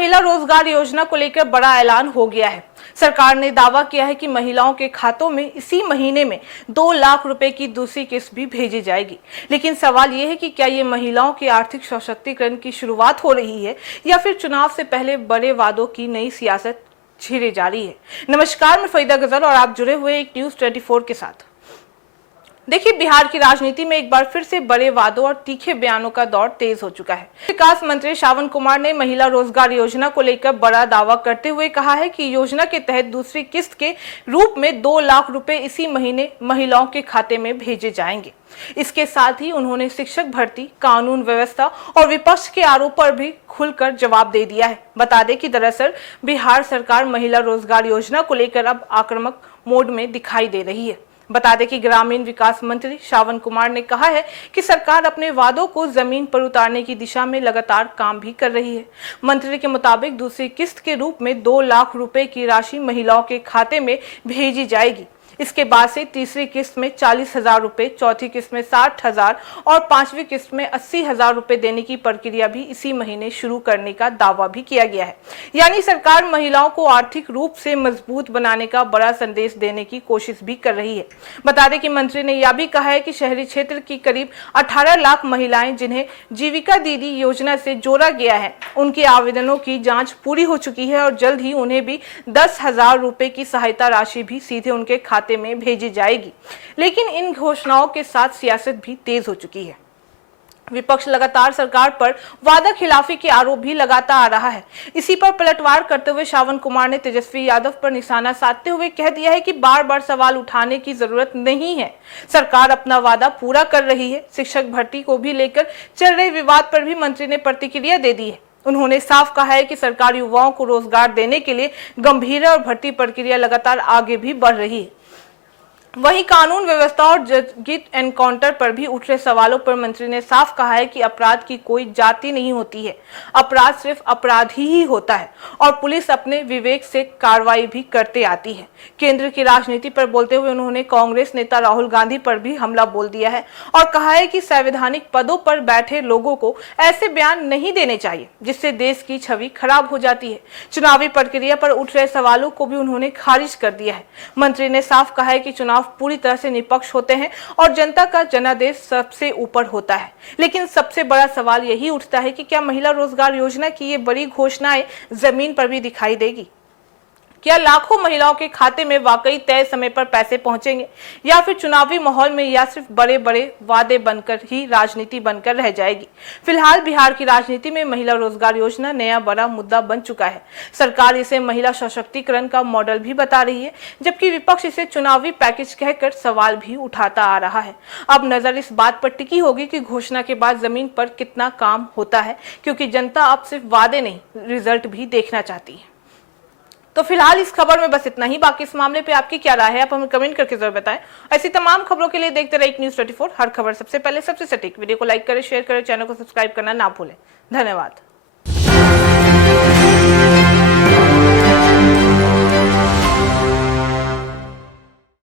महिला रोजगार योजना को लेकर बड़ा ऐलान हो गया है। सरकार ने दावा किया है कि महिलाओं के खातों में इसी महीने में 2 लाख रुपए की दूसरी किस्त भी भेजी जाएगी। लेकिन सवाल यह है कि क्या ये महिलाओं के आर्थिक सशक्तिकरण की शुरुआत हो रही है या फिर चुनाव से पहले बड़े वादों की नई सियासत छिड़े जा रही है। नमस्कार, मैं फरीदा गजल और आप जुड़े हुए एक न्यूज़ 24 के साथ। देखिए, बिहार की राजनीति में एक बार फिर से बड़े वादों और तीखे बयानों का दौर तेज हो चुका है। विकास मंत्री श्रावण कुमार ने महिला रोजगार योजना को लेकर बड़ा दावा करते हुए कहा है कि योजना के तहत दूसरी किस्त के रूप में 2 लाख रुपए इसी महीने महिलाओं के खाते में भेजे जाएंगे। इसके साथ ही उन्होंने शिक्षक भर्ती, कानून व्यवस्था और विपक्ष के आरोप पर भी खुलकर जवाब दे दिया है। बता दें कि दरअसल बिहार सरकार महिला रोजगार योजना को लेकर अब आक्रामक मोड में दिखाई दे रही है। बता दें कि ग्रामीण विकास मंत्री श्रावण कुमार ने कहा है कि सरकार अपने वादों को जमीन पर उतारने की दिशा में लगातार काम भी कर रही है। मंत्री के मुताबिक दूसरी किस्त के रूप में 2 लाख रुपए की राशि महिलाओं के खाते में भेजी जाएगी। इसके बाद से तीसरी किस्त में 40,000 रुपए, चौथी किस्त में 60,000 और पांचवी किस्त में 80,000 रुपए देने की प्रक्रिया भी इसी महीने शुरू करने का दावा भी किया गया है। यानी सरकार महिलाओं को आर्थिक रूप से मजबूत बनाने का बड़ा संदेश देने की कोशिश भी कर रही है। बता दें कि मंत्री ने यह भी कहा है कि शहरी क्षेत्र की करीब 18 लाख महिलाएं जिन्हें जीविका दीदी योजना से जोड़ा गया है, उनके आवेदनों की जाँच पूरी हो चुकी है और जल्द ही उन्हें भी 10,000 रुपए की सहायता राशि भी सीधे उनके खाते में भेजी जाएगी। लेकिन इन घोषणाओं के साथ सियासत भी तेज हो चुकी है। विपक्ष लगातार सरकार पर वादा खिलाफी के आरोप भी लगाता आ रहा है। इसी पर पलटवार करते हुए श्रावण कुमार ने तेजस्वी यादव पर निशाना साधते हुए कह दिया है कि बार बार सवाल उठाने की जरूरत नहीं है, सरकार अपना वादा पूरा कर रही है। शिक्षक भर्ती को भी लेकर चल रहे विवाद पर भी मंत्री ने प्रतिक्रिया दे दी है। उन्होंने साफ कहा है कि सरकार युवाओं को रोजगार देने के लिए गंभीर है और भर्ती प्रक्रिया लगातार आगे भी बढ़ रही है। वहीं कानून व्यवस्था और जजगित एनकाउंटर पर भी उठ रहे सवालों पर मंत्री ने साफ कहा है कि अपराध की कोई जाति नहीं होती है, अपराध सिर्फ अपराधी ही होता है और पुलिस अपने विवेक से कार्रवाई भी करते आती है। केंद्र की राजनीति पर बोलते हुए उन्होंने कांग्रेस नेता राहुल गांधी पर भी हमला बोल दिया है और कहा है कि संवैधानिक पदों पर बैठे लोगों को ऐसे बयान नहीं देने चाहिए जिससे देश की छवि खराब हो जाती है। चुनावी प्रक्रिया पर उठ रहे सवालों को भी उन्होंने खारिज कर दिया है। मंत्री ने साफ कहा है कि चुनाव पूरी तरह से निष्पक्ष होते हैं और जनता का जनादेश सबसे ऊपर होता है। लेकिन सबसे बड़ा सवाल यही उठता है कि क्या महिला रोजगार योजना की ये बड़ी घोषणाएं जमीन पर भी दिखाई देगी? क्या लाखों महिलाओं के खाते में वाकई तय समय पर पैसे पहुंचेंगे या फिर चुनावी माहौल में या सिर्फ बड़े बड़े वादे बनकर ही राजनीति बनकर रह जाएगी? फिलहाल बिहार की राजनीति में महिला रोजगार योजना नया बड़ा मुद्दा बन चुका है। सरकार इसे महिला सशक्तिकरण का मॉडल भी बता रही है, जबकि विपक्ष इसे चुनावी पैकेज कहकर सवाल भी उठाता आ रहा है। अब नजर इस बात पर टिकी होगी कि घोषणा के बाद जमीन पर कितना काम होता है, क्योंकि जनता अब सिर्फ वादे नहीं, रिजल्ट भी देखना चाहती है। तो फिलहाल इस खबर में बस इतना ही। बाकी इस मामले पे आपकी क्या राय है, आप हमें कमेंट करके जरूर बताएं। ऐसी तमाम खबरों के लिए देखते रहिए न्यूज़ 24, हर खबर सबसे पहले सबसे सटीक। वीडियो को लाइक करें, शेयर करें, चैनल को सब्सक्राइब करना ना भूलें। धन्यवाद।